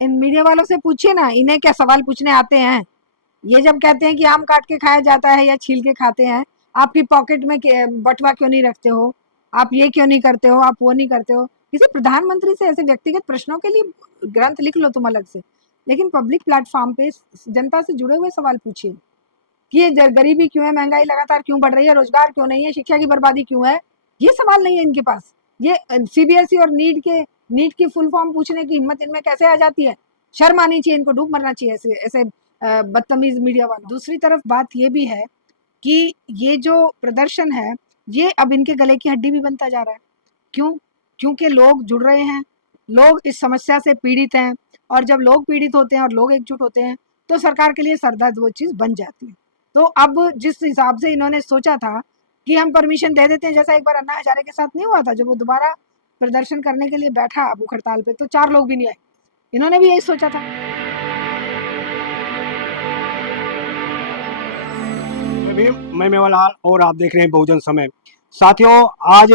इन media वालों से पूछिए ना, इन्हें क्या सवाल पूछने आते हैं? ये जब कहते हैं कि आम काट के खाया जाता है या छील के खाते हैं, आपकी पॉकेट में बटुआ क्यों नहीं रखते हो, आप ये क्यों नहीं करते हो, आप वो नहीं करते हो? किसी प्रधानमंत्री से ऐसे व्यक्तिगत प्रश्नों के लिए ग्रंथ लिख लो तुम अलग से, लेकिन पब्लिक प्लेटफॉर्म पे जनता से जुड़े हुए सवाल पूछिए कि ये गरीबी क्यों है, महंगाई लगातार क्यों बढ़ रही है, रोजगार क्यों नहीं है, शिक्षा की बर्बादी क्यों है? ये सवाल नहीं है इनके पास। ये सीबीएसई और नीट की फुल फॉर्म पूछने की हिम्मत इनमें कैसे आ जाती है? शर्म आनी चाहिए, इनको डूब मरना चाहिए ऐसे ऐसे बदतमीज मीडिया वालों। दूसरी तरफ बात ये भी है कि ये जो प्रदर्शन है, ये अब इनके गले की हड्डी भी बनता जा रहा है। क्यों? क्योंकि लोग जुड़ रहे हैं, लोग इस समस्या से पीड़ित हैं, और जब लोग पीड़ित होते हैं और लोग एकजुट होते हैं, तो सरकार के लिए सरदर्द वो चीज़ बन जाती है। तो अब जिस हिसाब से इन्होंने सोचा था कि हम परमिशन दे देते हैं, जैसा एक बार अन्ना हजारे के साथ नहीं हुआ था, जब वो दोबारा प्रदर्शन करने के लिए बैठा भूख हड़ताल पे, तो 4 लोग भी नहीं आए। इन्होंने भी यही सोचा था। अभी मैं मेवालाल और आप देख रहे हैं बहुजन समय। साथियों, आज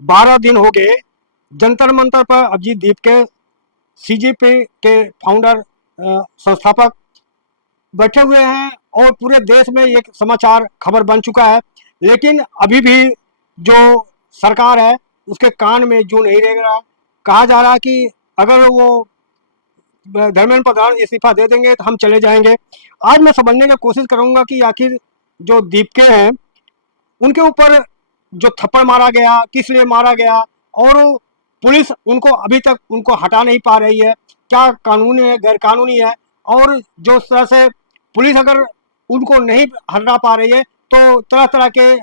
12 दिन हो गए जंतर मंतर पर अभिजीत दीप के सीजेपी के फाउंडर संस्थापक बैठे हुए हैं और पूरे देश में एक समाचार खबर बन चुका है। लेकिन अभी भी जो सरकार है उसके कान में जू नहीं रह रहा। कहा जा रहा है कि अगर वो धर्मेंद्र प्रधान इस्तीफा दे देंगे तो हम चले जाएंगे। आज मैं समझने की कोशिश करूंगा कि आखिर जो दीपके हैं उनके ऊपर जो थप्पड़ मारा गया, किस लिए मारा गया, और पुलिस उनको अभी तक उनको हटा नहीं पा रही है, क्या कानूनी है गैर कानूनी है। और जो तरह से पुलिस अगर उनको नहीं हटा पा रही है तो तरह तरह के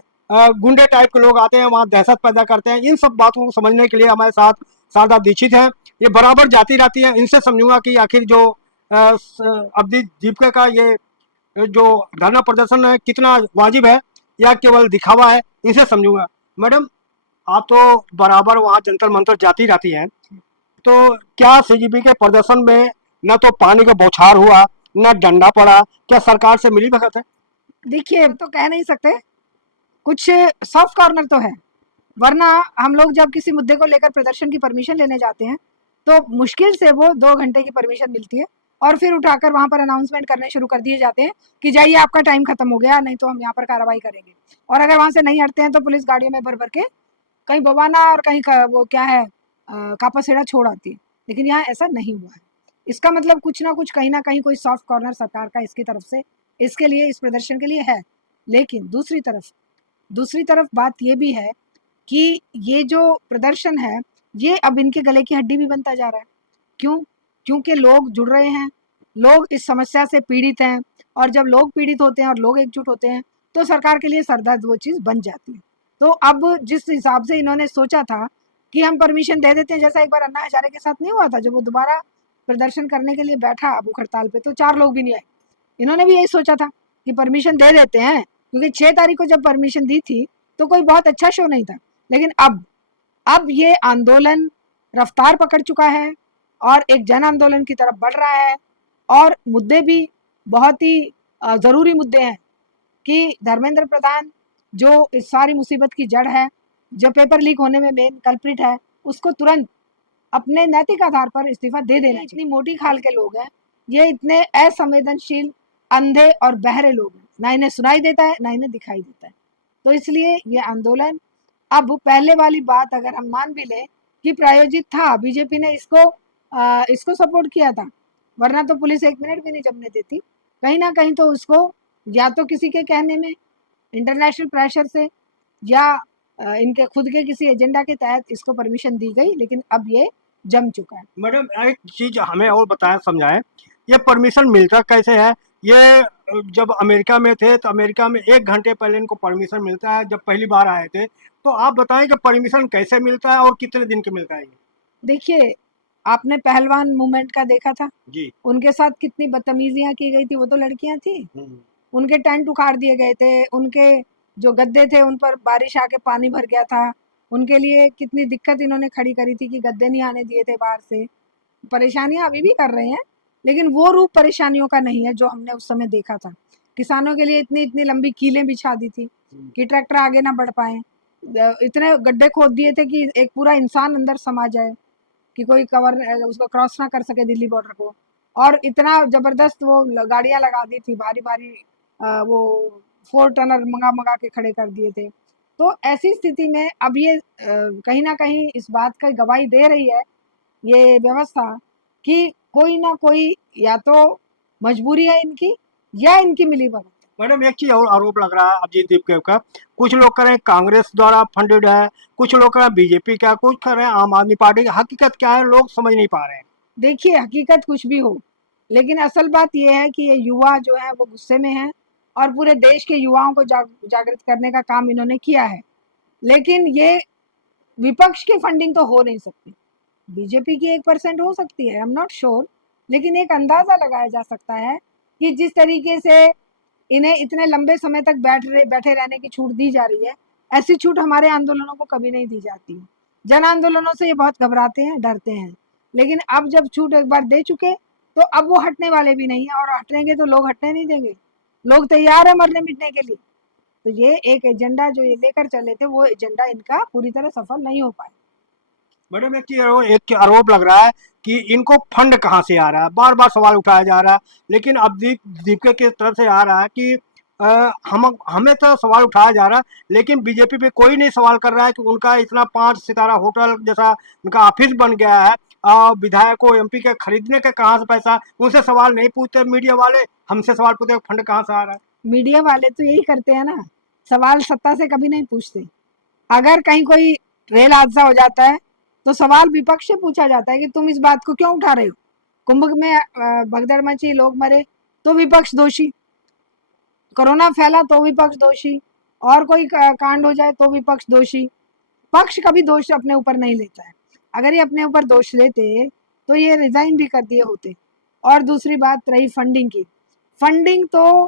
गुंडे टाइप के लोग आते हैं, वहाँ दहशत पैदा करते हैं। इन सब बातों को समझने के लिए हमारे साथ शारदा दीक्षित हैं। ये बराबर जाती रहती है, इनसे समझूंगा कि आखिर जो अभिजीत दीपके का ये जो धरना प्रदर्शन है कितना वाजिब है या केवल दिखावा है, इनसे समझूंगा। मैडम, आप तो बराबर वहाँ जंतर मंतर जाती रहती हैं, तो क्या सीजीपी के प्रदर्शन में न तो पानी का बौछार हुआ, न डंडा पड़ा, क्या सरकार से मिली भगत है? देखिए, तो कह नहीं सकते, कुछ सॉफ्ट कॉर्नर तो है, वरना हम लोग जब किसी मुद्दे को लेकर प्रदर्शन की परमिशन लेने जाते हैं, तो मुश्किल से वो 2 घंटे की परमिशन मिलती है, और फिर उठाकर वहाँ पर अनाउंसमेंट करने शुरू कर दिए जाते हैं कि जाइए आपका टाइम खत्म हो गया, नहीं तो हम यहाँ पर कार्रवाई करेंगे। और अगर वहाँ से नहीं हटते हैं तो पुलिस गाड़ियों में भर-भर के कहीं बवाना और कहीं वो क्या है कापासेड़ा छोड़ आती है। लेकिन यहाँ ऐसा नहीं हुआ है। इसका मतलब कुछ ना कुछ कहीं न कहीं कोई सॉफ्ट कॉर्नर सरकार का इसकी तरफ से इसके लिए, इस प्रदर्शन के लिए है। लेकिन दूसरी तरफ बात ये भी है कि ये जो प्रदर्शन है, ये अब इनके गले की हड्डी भी बनता जा रहा है। क्यों? क्योंकि लोग जुड़ रहे हैं, लोग इस समस्या से पीड़ित हैं, और जब लोग पीड़ित होते हैं और लोग एकजुट होते हैं, तो सरकार के लिए सरदर्द वो चीज़ बन जाती है। तो अब जिस हिसाब से इन्होंने सोचा था कि हम परमिशन दे देते हैं, जैसा एक बार अन्ना हजारे के साथ नहीं हुआ था, जब वो दोबारा प्रदर्शन करने के लिए बैठा भूख हड़ताल पे, तो 4 लोग भी नहीं आए। इन्होंने भी यही सोचा था कि परमिशन दे देते हैं, क्योंकि 6 तारीख को जब परमिशन दी थी, तो कोई बहुत अच्छा शो नहीं था। लेकिन अब ये आंदोलन रफ्तार पकड़ चुका है और एक जन आंदोलन की तरफ बढ़ रहा है, और मुद्दे भी बहुत ही ज़रूरी मुद्दे हैं कि धर्मेंद्र प्रधान जो इस सारी मुसीबत की जड़ है, जो पेपर लीक होने में मेन कल्प्रिट है, उसको तुरंत अपने नैतिक आधार पर इस्तीफा दे देना। इतनी मोटी खाल के लोग हैं, ये इतने असंवेदनशील, अंधे और बहरे लोग हैं, ना इन्हें सुनाई देता है ना इन्हें दिखाई देता है। तो इसलिए ये आंदोलन, अब पहले वाली बात अगर हम मान भी लें कि प्रायोजित था, बीजेपी ने इसको सपोर्ट किया था, वरना तो पुलिस 1 मिनट भी नहीं जमने देती। कहीं ना कहीं तो उसको या तो किसी के कहने में, इंटरनेशनल प्रेशर से, या इनके खुद के किसी एजेंडा के तहत इसको परमिशन दी गई, लेकिन अब ये जम चुका है। मैडम, एक चीज हमें और बताएं, समझाएं, ये परमिशन मिलता कैसे है? ये जब अमेरिका में थे तो अमेरिका में 1 घंटे पहले इनको परमिशन मिलता है जब पहली बार आए थे। तो आप बताएं कि परमिशन कैसे मिलता है और कितने दिन के मिलता है ये? देखिए, आपने पहलवान मूवमेंट का देखा था, जी। उनके साथ कितनी बदतमीजियां की गई थी, वो तो लड़कियां थी। हम्म। उनके टेंट उखाड़ दिए गए थे, उनके जो गद्दे थे उन पर बारिश आके पानी भर गया था, उनके लिए कितनी दिक्कत इन्होंने खड़ी करी थी कि गद्दे नहीं आने दिए थे बाहर से। परेशानियां अभी भी कर रहे हैं, लेकिन वो रूप परेशानियों का नहीं है जो हमने उस समय देखा था। किसानों के लिए इतनी इतनी लंबी कीलें बिछा दी थी कि ट्रैक्टर आगे ना बढ़ पाए, इतने गड्ढे खोद दिए थे कि एक पूरा इंसान अंदर समा जाए, कि कोई कवर उसको क्रॉस ना कर सके दिल्ली बॉर्डर को, और इतना जबरदस्त वो गाड़ियां लगा दी थी, भारी भारी वो 4 टनर मंगा मंगा के खड़े कर दिए थे। तो ऐसी स्थिति में अब ये कहीं ना कहीं इस बात का गवाही दे रही है ये व्यवस्था कि कोई ना कोई या तो मजबूरी है इनकी या इनकी मिलीभगत है। मैडम एक चीज और आरोप लग रहा है अभिजीत दीपके का, कुछ लोग कह रहे हैं कांग्रेस द्वारा फंडेड है, कुछ लोग कह रहे हैं बीजेपी का, कुछ कह रहे हैं आम आदमी पार्टी का। हकीकत क्या है लोग समझ नहीं पा रहे हैं। देखिए हकीकत कुछ भी हो, लेकिन असल बात यह है कि ये युवा जो है वो गुस्से में है और पूरे देश के युवाओं को जागृत करने का काम इन्होंने किया है। लेकिन ये विपक्ष की फंडिंग तो हो नहीं सकती। बीजेपी की 1% हो सकती है, आई एम नॉट श्योर, लेकिन एक अंदाजा लगाया जा सकता है कि जिस तरीके से इन्हें इतने लंबे समय तक बैठे रहने की छूट दी जा रही है, ऐसी छूट हमारे आंदोलनों को कभी नहीं दी जाती। जन आंदोलनों से ये बहुत घबराते हैं, डरते हैं, लेकिन अब जब छूट एक बार दे चुके तो अब वो हटने वाले भी नहीं है, और हटेंगे तो लोग हटने नहीं देंगे। लोग तैयार है मरने मिटने के लिए। तो ये एक एजेंडा जो ये लेकर चले थे, वो एजेंडा इनका पूरी तरह सफल नहीं हो पाया। मैडम एक आरोप लग रहा है कि इनको फंड कहाँ से आ रहा है, बार बार सवाल उठाया जा रहा है, लेकिन अब दीपके की तरफ से आ रहा है कि हमें तो सवाल उठाया जा रहा है, लेकिन बीजेपी पे कोई नहीं सवाल कर रहा है कि उनका इतना 5 सितारा होटल जैसा उनका ऑफिस बन गया है, विधायकों एमपी के खरीदने के कहाँ से पैसा, उनसे सवाल नहीं पूछते मीडिया वाले, हमसे सवाल पूछते फंड कहाँ से आ रहा है। मीडिया वाले तो यही करते हैं ना, सवाल सत्ता से कभी नहीं पूछते। अगर कहीं कोई रेल हादसा हो जाता है तो सवाल विपक्ष से पूछा जाता है कि तुम इस बात को क्यों उठा रहे हो। कुंभ में भगदड़ मची, लोग मरे तो विपक्ष दोषी, कोरोना फैला तो विपक्ष दोषी, और कोई कांड हो जाए तो विपक्ष दोषी। पक्ष कभी दोष अपने ऊपर नहीं लेता है। अगर ये अपने ऊपर दोष लेते तो ये रिजाइन भी कर दिए होते। और दूसरी बात रही फंडिंग की, फंडिंग तो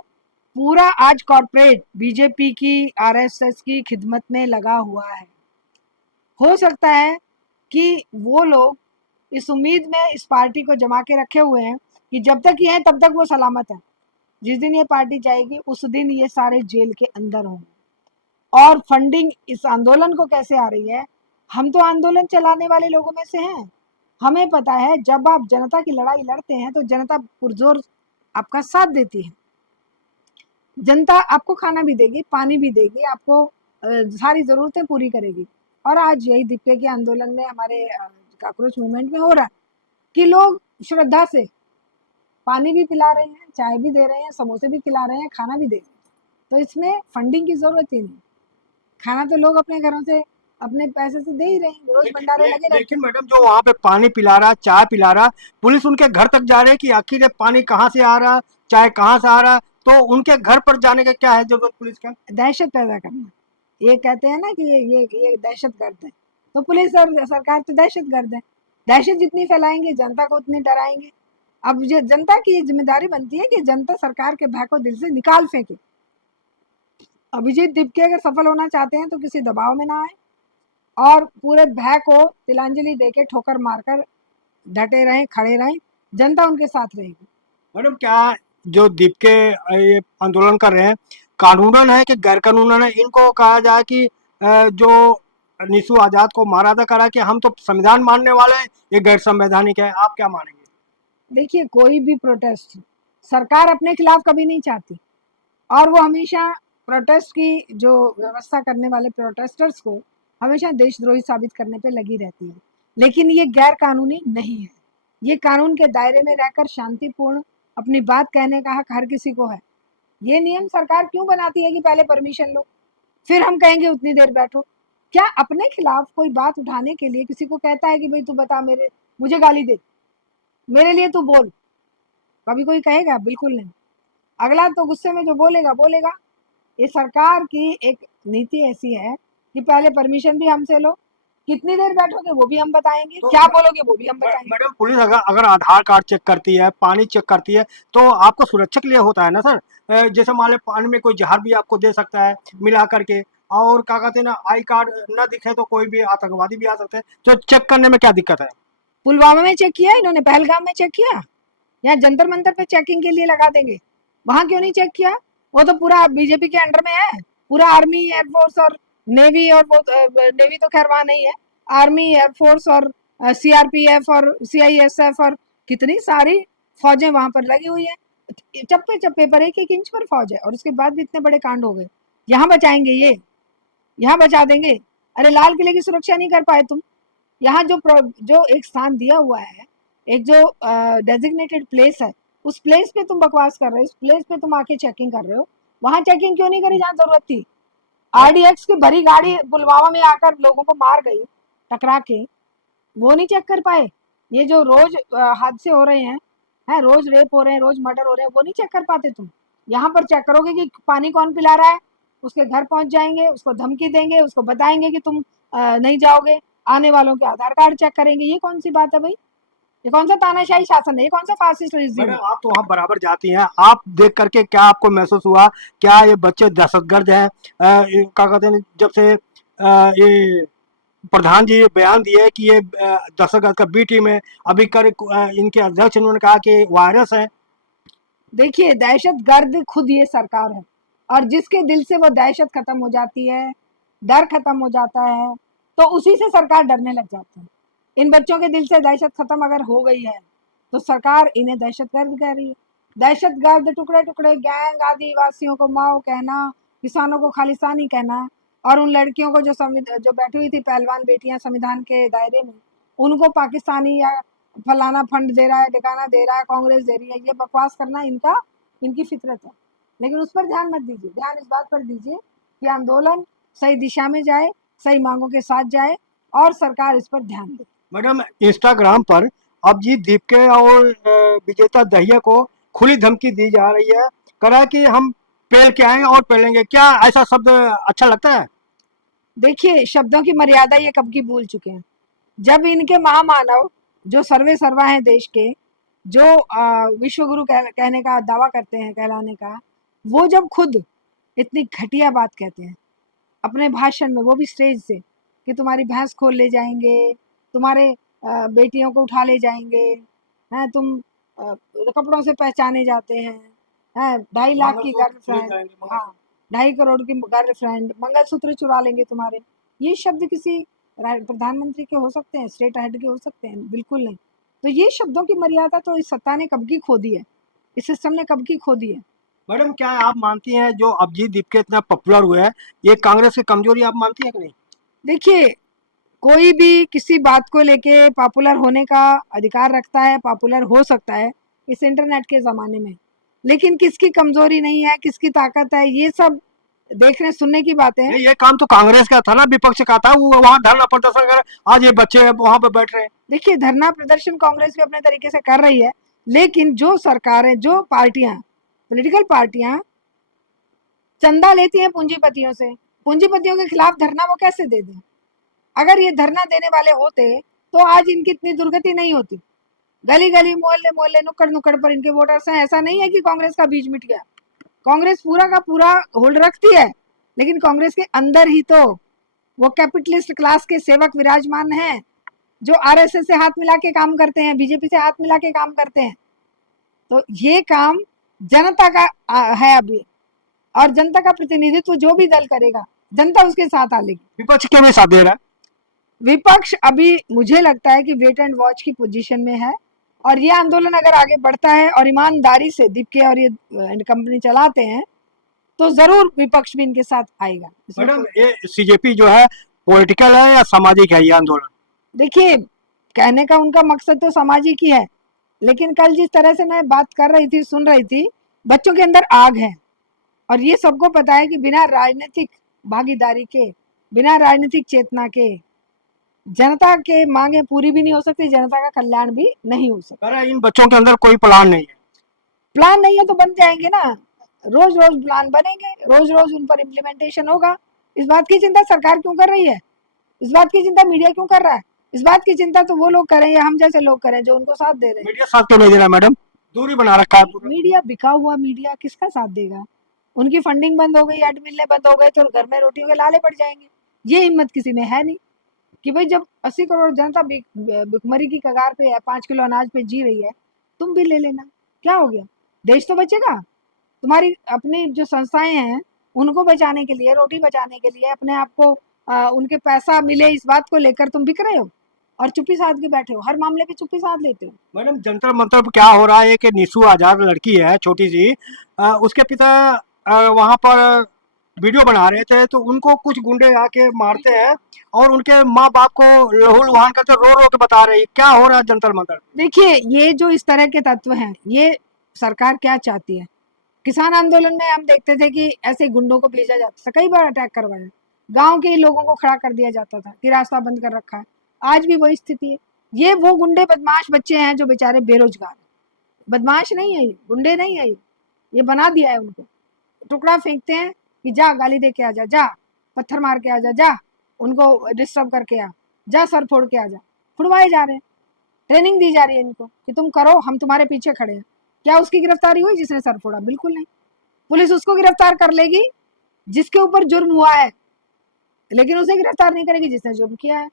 पूरा आज कॉर्पोरेट बीजेपी की, आरएसएस की खिदमत में लगा हुआ है। हो सकता है कि वो लोग इस उम्मीद में इस पार्टी को जमा के रखे हुए हैं कि जब तक ये है तब तक वो सलामत है, जिस दिन ये पार्टी जाएगी उस दिन ये सारे जेल के अंदर होंगे। और फंडिंग इस आंदोलन को कैसे आ रही है, हम तो आंदोलन चलाने वाले लोगों में से हैं, हमें पता है जब आप जनता की लड़ाई लड़ते हैं तो जनता पुरजोर आपका साथ देती है। जनता आपको खाना भी देगी, पानी भी देगी, आपको सारी जरूरतें पूरी करेगी। और आज यही दीपके के आंदोलन में, हमारे काकरोच मूवमेंट में हो रहा है कि लोग श्रद्धा से पानी भी पिला रहे हैं, चाय भी दे रहे हैं, समोसे भी खिला रहे हैं, खाना भी दे रहे हैं। तो इसमें फंडिंग की जरूरत ही नहीं। खाना तो लोग अपने घरों से अपने पैसे से दे ही रहे हैं, रोज भंडारे लगे रहते हैं। लेकिन मैडम जो वहाँ पे पानी पिला रहा, चाय पिला रहा, पुलिस उनके घर तक जा रहे हैं कि आखिर ये पानी कहाँ से आ रहा, चाय कहाँ से आ रहा, तो उनके घर पर जाने का क्या है जरूरत पुलिस का। दहशत पैदा करना, ये कहते हैं ना कि ये दहशत गर्द है, तो पुलिस और सरकार तो दहशत गर्द है। दहशत जितनी फैलाएंगे जनता को उतनी डराएंगे। अब ये जनता की ये जिम्मेदारी बनती है कि जनता सरकार के भय को दिल से निकाल फेंके। अभिजीत दीपके अगर सफल होना चाहते हैं तो किसी दबाव में ना आए और पूरे भय को तिलांजलि देके ठोकर मारकर डटे रहें, खड़े रहें, जनता उनके साथ रहेगी। मैडम क्या जो दीपके ये आंदोलन कर रहे हैं कानूनन है कि गैर कानूनन है, इनको कहा जाए कि जो निशु आजाद को मारा था करा कि हम तो संविधान मानने वाले हैं, ये गैर संवैधानिक है, आप क्या मानेंगे। देखिए कोई भी प्रोटेस्ट सरकार अपने खिलाफ कभी नहीं चाहती, और वो हमेशा प्रोटेस्ट की जो व्यवस्था करने वाले प्रोटेस्टर्स को हमेशा देशद्रोही साबित करने पे लगी रहती है। लेकिन ये गैर कानूनी नहीं है, ये कानून के दायरे में रहकर शांतिपूर्ण अपनी बात कहने का हक हर किसी को है। ये नियम सरकार क्यों बनाती है कि पहले परमिशन लो फिर हम कहेंगे उतनी देर बैठो। क्या अपने खिलाफ कोई बात उठाने के लिए किसी को कहता है कि भाई तू बता, मुझे गाली दे, मेरे लिए तू बोल, कभी कोई कहेगा? बिल्कुल नहीं। अगला तो गुस्से में जो बोलेगा बोलेगा। ये सरकार की एक नीति ऐसी है कि पहले परमिशन भी हमसे लो, कितनी देर बैठोगे वो भी हम बताएंगे, तो क्या बोलोगे वो भी हम बताएंगे। मैडम पुलिस अगर आधार कार्ड चेक करती है, पानी चेक करती है, तो आपको सुरक्षा के लिए होता है ना सर। जैसे मान लो पानी में कोई जहर भी आपको दे सकता है मिला करके, और क्या कहते हैं ना, आई कार्ड ना दिखे तो कोई भी आतंकवादी भी आ सकते हैं, तो चेक करने में क्या दिक्कत है। पुलवामा में चेक किया इन्होंने, पहलगाम में चेक किया, या जंतर मंतर पे चेकिंग के लिए लगा देंगे, वहां क्यों नहीं चेक किया? वो तो पूरा बीजेपी के अंडर में है, पूरा आर्मी, एयरफोर्स और नेवी, और वो नेवी तो खैर वहां नहीं है, आर्मी, एयरफोर्स और सीआरपीएफ और सीआईएसएफ और कितनी सारी फौजें वहां पर लगी हुई हैं। चप्पे चप्पे पर एक एक इंच पर फौज है, और उसके बाद भी इतने बड़े कांड हो गए। यहाँ बचाएंगे ये, यहाँ बचा देंगे। अरे लाल किले की सुरक्षा नहीं कर पाए तुम। यहाँ जो एक स्थान दिया हुआ है, एक जो डेजिग्नेटेड प्लेस है, उस प्लेस पे तुम बकवास कर रहे हो, उस प्लेस पे तुम आके चेकिंग कर रहे हो। वहां चेकिंग क्यों नहीं करी जहाँ जरूरत थी? आरडीएक्स की भरी गाड़ी पुलवामा में आकर लोगों को मार गई टकरा के, वो नहीं चेक कर पाए? ये जो रोज हादसे हो रहे हैं, रोज रेप हो रहे हैं, रोज मर्डर हो रहे हैं, वो नहीं चेक कर पाते तुम? यहाँ पर चेक करोगे कि पानी कौन पिला रहा है, उसके घर पहुंच जाएंगे, उसको धमकी देंगे, उसको बताएंगे कि तुम नहीं जाओगे, आने वालों के आधार कार्ड चेक करेंगे। ये कौन सी बात है भाई? ये कौन सा तानाशाही शासन है? ये कौन सा फासिस्ट रेजिम मैडम है? आप तो वहाँ बराबर जाती हैं, आप देख करके क्या आपको महसूस हुआ? क्या ये बच्चे दहशतगर्द हैं? क्या कहते हैं, जब से ये प्रधान जी बयान दिए कि ये दहशतगर्द का बी टीम है, अभी कर इनके अध्यक्ष उन्होंने कहा कि वायरस है। देखिए, दहशत गर्द खुद ये सरकार है, और जिसके दिल से वो दहशत खत्म हो जाती है, डर खत्म हो जाता है, तो उसी से सरकार डरने लग जाती है। इन बच्चों के दिल से दहशत खत्म अगर हो गई है, तो सरकार इन्हें दहशत गर्द कह रही है। दहशत गर्द, टुकड़े टुकड़े गैंग, आदिवासियों को माओ कहना, किसानों को खालिस्तानी कहना, और उन लड़कियों को जो बैठी हुई थी पहलवान बेटियां संविधान के दायरे में, उनको पाकिस्तानी या फलाना फंड दे रहा है, ठिकाना दे रहा है, कांग्रेस दे रही है, ये बकवास करना इनकी फितरत है। लेकिन उस पर ध्यान मत दीजिए, ध्यान इस बात पर दीजिए कि आंदोलन सही दिशा में जाए, सही मांगों के साथ जाए, और सरकार इस पर ध्यान दे। मैडम इंस्टाग्राम पर अभिजीत दीपके और विजेता दहिया को खुली धमकी दी जा रही है, करा कि हम पेल के आएंगे और पेलेंगे। क्या ऐसा शब्द अच्छा लगता है? देखिए, शब्दों की मर्यादा ये कब की भूल चुके हैं। जब इनके महामानव, जो सर्वे सर्वा हैं देश के, जो विश्व गुरु कहने का दावा करते हैं, कहलाने का, वो जब खुद इतनी घटिया बात कहते हैं अपने भाषण में, वो भी स्टेज से, कि तुम्हारी भैंस खोल ले जाएंगे, तुम्हारे बेटियों को उठा ले जाएंगे, हैं तुम कपड़ों से पहचाने जाते हैं 2.5 लाख की गर्लफ्रेंड, हाँ 2.5 करोड़ की गर्लफ्रेंड, मंगलसूत्र चुरा लेंगे तुम्हारे। ये शब्द किसी प्रधानमंत्री के हो सकते हैं? स्टेट हेड के हो सकते हैं? बिल्कुल नहीं। तो ये शब्दों की मर्यादा तो इस सत्ता ने कब की खो दी है, इस सिस्टम ने कब की खो दी है। मैडम क्या आप मानती हैं जो अभिजीत दीपके इतना पॉपुलर हुए हैं, ये कांग्रेस की कमजोरी आप मानती हैं कि नहीं? देखिए, कोई भी किसी बात को लेके पॉपुलर होने का अधिकार रखता है, पॉपुलर हो सकता है इस इंटरनेट के ज़माने में। लेकिन किसकी कमज़ोरी नहीं है, किसकी ताकत है, ये सब देखने सुनने की बातें हैं। नहीं, ये काम तो कांग्रेस का था ना, विपक्ष का था, वो वहाँ धरना प्रदर्शन कर, आज ये बच्चे वहाँ पे बैठ रहे हैं। देखिए, धरना प्रदर्शन कांग्रेस भी अपने तरीके से कर रही है, लेकिन जो सरकारें, जो पार्टियां, पॉलिटिकल पार्टियां चंदा लेती हैं पूंजीपतियों से, पूंजीपतियों के खिलाफ धरना वो कैसे दे दें? अगर ये धरना देने वाले होते तो आज इनकी इतनी दुर्गति नहीं होती। गली गली, मोहल्ले मोहल्ले, नुक्कड़ नुक्कड़ पर इनके वोटर्स हैं। ऐसा नहीं है कि कांग्रेस का बीज मिट गया, कांग्रेस पूरा का पूरा होल्ड रखती है, लेकिन कांग्रेस के अंदर ही तो वो कैपिटलिस्ट क्लास के सेवक विराजमान हैं, जो आरएसएस से हाथ मिला के काम करते हैं, बीजेपी से हाथ मिला के काम करते हैं। तो ये काम जनता का है अभी, और जनता का प्रतिनिधित्व जो भी दल करेगा, जनता उसके साथ आ लेगी। विपक्ष क्यों नहीं साथ दे रहा है? विपक्ष अभी मुझे लगता है कि वेट एंड वॉच की पोजीशन में है, और ये आंदोलन अगर आगे बढ़ता है और ईमानदारी से दीपके और ये कंपनी चलाते हैं, तो जरूर विपक्ष भी इनके साथ आएगा। मैडम ये सीजेपी जो है पॉलिटिकल है या सामाजिक है ये आंदोलन? देखिए, कहने का उनका मकसद तो सामाजिक ही है, लेकिन कल जिस तरह से मैं बात कर रही थी, सुन रही थी, बच्चों के अंदर आग है, और ये सबको पता है कि बिना राजनीतिक भागीदारी के, बिना राजनीतिक चेतना के जनता के मांगे पूरी भी नहीं हो सकती, जनता का कल्याण भी नहीं हो सकता। अरे इन बच्चों के अंदर कोई प्लान नहीं है। प्लान नहीं है तो बन जाएंगे ना, रोज रोज प्लान बनेंगे, रोज रोज उन पर इम्प्लीमेंटेशन होगा। इस बात की चिंता सरकार क्यों कर रही है? इस बात की चिंता मीडिया क्यों कर रहा है? इस बात की चिंता तो वो लोग करें या हम जैसे लोग करें जो उनको साथ दे रहे हैं। मीडिया साथ क्यों नहीं दे रहा मैडम? दूरी बना रखा है पूरा। मीडिया बिका हुआ मीडिया किसका साथ देगा? उनकी फंडिंग बंद हो गई, एड मिलने बंद हो गए, तो घर में रोटियों के लाले पड़ जाएंगे। ये हिम्मत किसी में है नहीं कि भाई जब 80 करोड़ जनता भुखमरी की कगार पे है, 5 किलो अनाज पे जी रही है, तुम भी ले लेना, क्या हो गया? देश तो बचेगा। तुम्हारी अपनी जो संस्थाएं हैं, उनको बचाने के लिए, रोटी बचाने के लिए, अपने आप को उनके पैसा मिले इस बात को लेकर तुम बिक रहे हो। और चुप्पी साध के बैठे हो, हर मामले पे चुप्पी साध लेते हो। मैडम जंतर मंतर पर क्या हो रहा है कि निशु आजाद लड़की है छोटी सी, उसके पिता वहां पर वीडियो बना रहे थे तो उनको कुछ गुंडे आके मारते हैं और उनके माँ बाप को लहू लुहान करते रो रो के बता रही है क्या हो रहा है जंतर मंतर। देखिए, ये जो इस तरह के तत्व हैं, ये सरकार क्या चाहती है? किसान आंदोलन में हम देखते थे कि ऐसे गुंडों को भेजा जाता था, कई बार अटैक करवाया, गांव के ही लोगों को खड़ा कर दिया जाता था कि रास्ता बंद कर रखा है। आज भी वही स्थिति है। ये वो गुंडे बदमाश बच्चे हैं जो बेचारे बेरोजगार हैं। बदमाश नहीं है ये, गुंडे नहीं है ये बना दिया है उनको। टुकड़ा फेंकते हैं कि जा गाली दे के आ जा, जा पत्थर मार के आ जा, जा उनको डिस्टर्ब करके आ, जा सर फोड़ के आ जा। फुड़वाए जा रहे हैं, ट्रेनिंग दी जा रही है इनको कि तुम करो, हम तुम्हारे पीछे खड़े हैं। क्या उसकी गिरफ्तारी हुई जिसने सर फोड़ा? बिल्कुल नहीं। पुलिस उसको गिरफ्तार कर लेगी जिसके ऊपर जुर्म हुआ है, लेकिन उसे गिरफ्तार नहीं करेगी जिसने जुर्म किया है।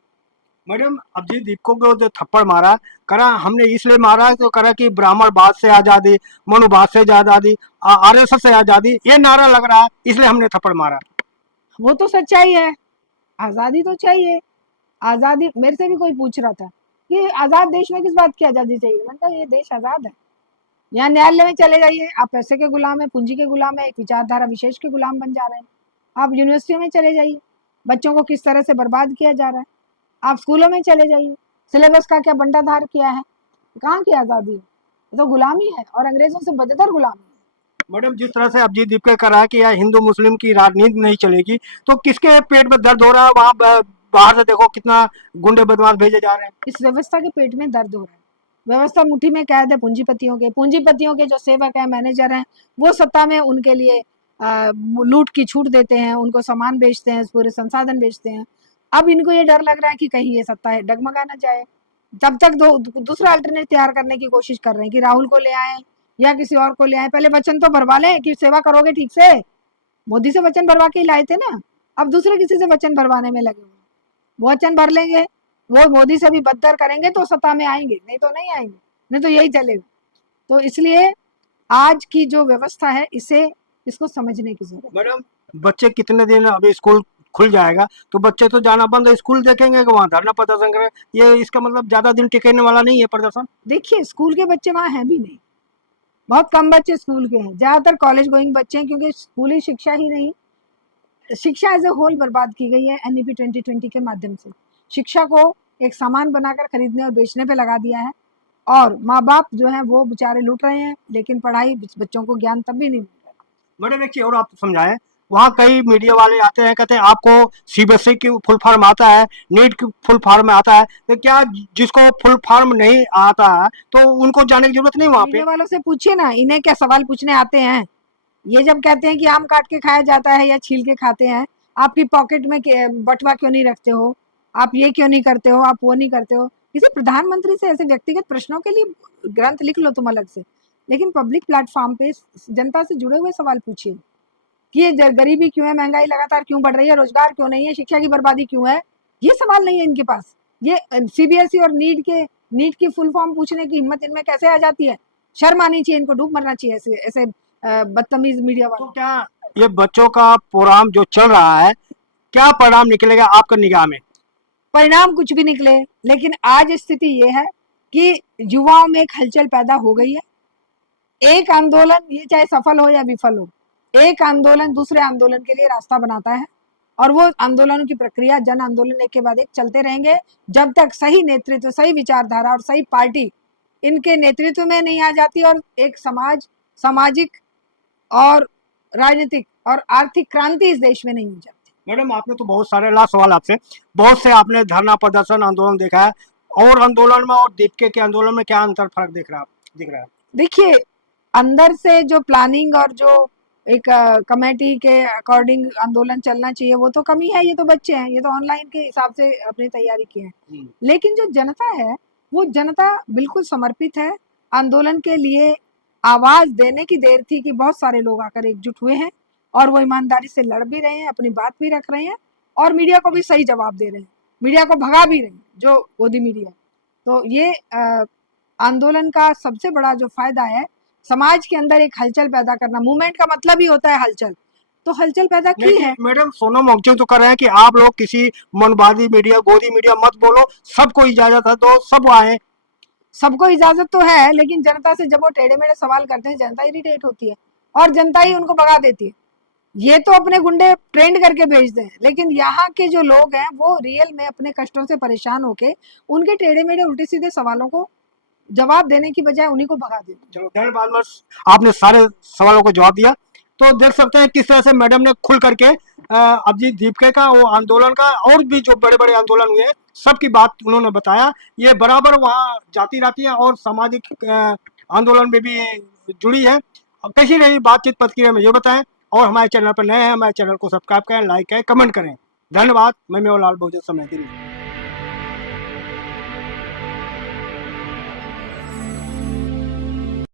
मैडम अभिजीत दीपको को जो थप्पड़ मारा करा हमने इसलिए मारा तो करा कि ब्राह्मणवाद से आजादी, मनुवाद से आजादी, आरएसएस से आजादी, ये नारा लग रहा है इसलिए हमने थप्पड़ मारा। वो तो सच्चाई है, आजादी तो चाहिए। आजादी, मेरे से भी कोई पूछ रहा था कि आजाद देश में किस बात की आजादी चाहिए? मैंने कहा ये देश आजाद है। यहाँ न्यायालय में चले जाइए, आप पैसे के गुलाम है, पूंजी के गुलाम है, एक विचारधारा विशेष के गुलाम बन जा रहे हैं। आप यूनिवर्सिटियों में चले जाइए, बच्चों को किस तरह से बर्बाद किया जा रहा है। आप स्कूलों में चले जाइए, सिलेबस का क्या बंटाधार किया है। कहाँ की आजादी है? ये तो गुलामी है, और अंग्रेजों से बदतर गुलामी है। मैडम जिस तरह से अभिजीत दीप का करा कि यार हिंदू मुस्लिम की राजनीति नहीं चलेगी तो किसके पेट में दर्द हो रहा है वहाँ बाहर से देखो कितना गुंडे बदमाश भेजे जा रहे हैं। इस व्यवस्था के पेट में दर्द हो रहा है। व्यवस्था मुट्ठी में कैद है पूंजीपतियों के जो सेवक हैं, मैनेजर हैं, वो सत्ता में उनके लिए लूट की छूट देते हैं, उनको सामान बेचते हैं, पूरे संसाधन बेचते हैं। अब इनको ये डर लग रहा है कि कहीं ये सत्ता है डगमगा ना जाए। तब तक दूसरा अल्टरनेट तैयार करने की कोशिश कर रहे हैं कि राहुल को ले आए या किसी और को ले आए। पहले वचन तो भरवा लें कि सेवा करोगे ठीक से। मोदी से वचन भरवा के ही लाए थे ना, अब दूसरे किसी से वचन भरवाने में लगे हुए। वचन भर लेंगे, वो मोदी से भी बदतर करेंगे तो सत्ता में आएंगे, नहीं तो नहीं आएंगे, नहीं तो यही चलेगा। तो इसलिए आज की जो व्यवस्था है इसको समझने की जरूरत है। मैडम बच्चे कितने दिन अभी स्कूल खुल जाएगा तो बच्चे तो जाना बंद है, स्कूल देखेंगे कि वहाँ धरना प्रदर्शन करें, ये इसका मतलब ज्यादा दिन टिकने वाला नहीं है प्रदर्शन। देखिए, स्कूल के बच्चे वहाँ हैं भी नहीं, बहुत कम बच्चे स्कूल के हैं, ज्यादातर कॉलेज गोइंग बच्चे हैं, क्योंकि स्कूली शिक्षा ही नहीं, शिक्षा एज ए होल बर्बाद की गई है एनईपी 2020 के माध्यम से। शिक्षा को एक सामान बनाकर खरीदने और बेचने पे लगा दिया है, और माँ बाप जो है वो बेचारे लूट रहे हैं, लेकिन पढ़ाई, बच्चों को ज्ञान तब भी नहीं मिल रहा। मैडम एक चीज और आप समझाएं, वहाँ कई मीडिया वाले आते हैं कहते हैं आपको सीबीएसई की फुल फॉर्म आता है, नीट की फुल फॉर्म आता है, तो क्या जिसको फुल फॉर्म नहीं आता है तो उनको जाने की जरूरत नहीं वहाँ पे? मीडिया वालों से पूछिए ना, इन्हें क्या सवाल पूछने आते हैं? ये जब कहते हैं कि आम काट के खाया जाता है या छील के खाते हैं, आपकी पॉकेट में बटवा क्यों नहीं रखते हो, आप ये क्यों नहीं करते हो, आप वो नहीं करते हो। किसी प्रधानमंत्री से ऐसे व्यक्तिगत प्रश्नों के लिए ग्रंथ लिख लो तुम अलग से, लेकिन पब्लिक प्लेटफॉर्म पे जनता से जुड़े हुए सवाल पूछिए कि ये गरीबी क्यों है, महंगाई लगातार क्यों बढ़ रही है, रोजगार क्यों नहीं है, शिक्षा की बर्बादी क्यों है। ये सवाल नहीं है इनके पास। ये सीबीएसई और नीट की फुल फॉर्म पूछने की हिम्मत इनमें कैसे आ जाती है? शर्म आनी चाहिए इनको, डूब मरना चाहिए ऐसे ऐसे बदतमीज मीडिया वालों। तो क्या ये बच्चों का प्रोग्राम जो चल रहा है क्या परिणाम निकलेगा आपके निगाह में? परिणाम कुछ भी निकले, लेकिन आज स्थिति ये है कि युवाओं में एक हलचल पैदा हो गई है। एक आंदोलन, ये चाहे सफल हो या विफल हो, एक आंदोलन दूसरे आंदोलन के लिए रास्ता बनाता है, और वो आंदोलनों की प्रक्रिया, जन आंदोलन एक के बाद एक चलते रहेंगे जब तक सही नेतृत्व, सही विचारधारा और सही पार्टी इनके नेतृत्व में नहीं आ जाती, और एक सामाजिक और राजनीतिक और आर्थिक क्रांति इस देश में नहीं हो जाती। मैडम आपने तो बहुत सारे लास्ट सवाल आपसे, बहुत से आपने धरना प्रदर्शन आंदोलन देखा है, और आंदोलन में और दीपके के आंदोलन में क्या अंतर फर्क दिख रहा है? देखिए, अंदर से जो प्लानिंग और जो एक कमेटी के अकॉर्डिंग आंदोलन चलना चाहिए वो तो कमी है। ये तो बच्चे हैं, ये तो ऑनलाइन के हिसाब से अपनी तैयारी की है, लेकिन जो जनता है वो जनता बिल्कुल समर्पित है। आंदोलन के लिए आवाज देने की देर थी कि बहुत सारे लोग आकर एकजुट हुए हैं, और वो ईमानदारी से लड़ भी रहे हैं, अपनी बात भी रख रहे हैं, और मीडिया को भी सही जवाब दे रहे हैं, मीडिया को भगा भी रहे हैं जो गोदी मीडिया। तो ये आंदोलन का सबसे बड़ा जो फायदा है, समाज के अंदर एक हलचल पैदा करना। मूवमेंट का मतलब ही होता है हलचल। तो हलचल पैदा की नहीं है। मैडम, सोनम वांगचुक तो कर रहे हैं कि आप लोग किसी मनवादी मीडिया, गोदी मीडिया मत बोलो, सबको इजाजत है तो सब आए। सबको इजाजत तो है, लेकिन जनता से जब वो टेढ़े मेढ़े सवाल करते हैं जनता इरिटेट होती है और जनता ही उनको भगा देती है। ये तो अपने गुंडे ट्रेंड करके भेजते हैं, लेकिन यहाँ के जो लोग हैं वो रियल में अपने कष्टों से परेशान होके उनके टेढ़े मेढ़े उल्टे सीधे सवालों को जवाब देने की बजाय उन्हीं को भगा देते। चलो धन्यवाद बस, आपने सारे सवालों को जवाब दिया। तो देख सकते हैं किस तरह से मैडम ने खुल करके अभिजीत दीपके का वो आंदोलन का और भी जो बड़े बड़े आंदोलन हुए सबकी बात उन्होंने बताया। ये बराबर वहाँ जाति रातियाँ और सामाजिक आंदोलन में भी जुड़ी है। अब कैसी रही बातचीत प्रतिक्रिया में ये बताएं, और हमारे चैनल पर नए हैं हमारे चैनल को सब्सक्राइब करें, लाइक करें, कमेंट करें। धन्यवाद। मैं मेवालाल, बहुजन समाज पार्टी।